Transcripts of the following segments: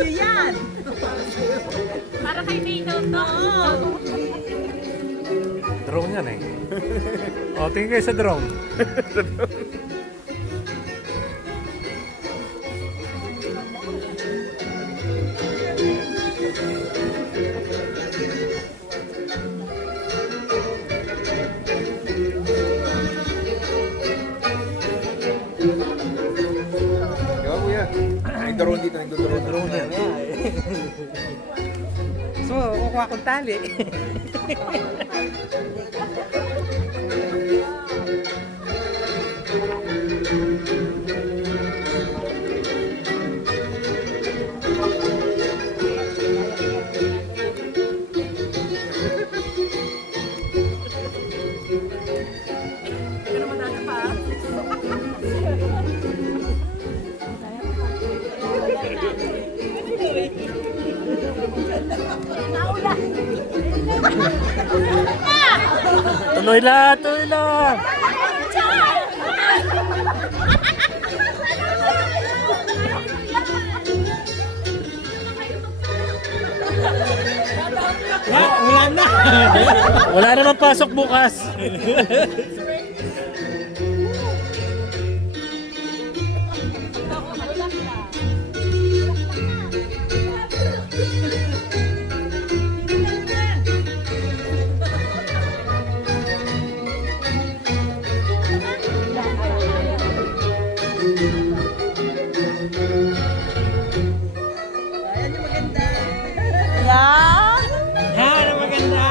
sa'yo yan. Para kay Tito to. Drone yan eh. O, tingin kayo sa drone. Diba kuya? Nag-drone dito, nag-drone. Drone na nga eh. So, kukuha kong tali. Tuloy lang, tuloy lang. Wala na. Wala naman pasok bukas. Yan ang maganda.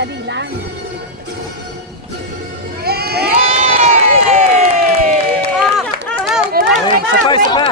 Dali lang.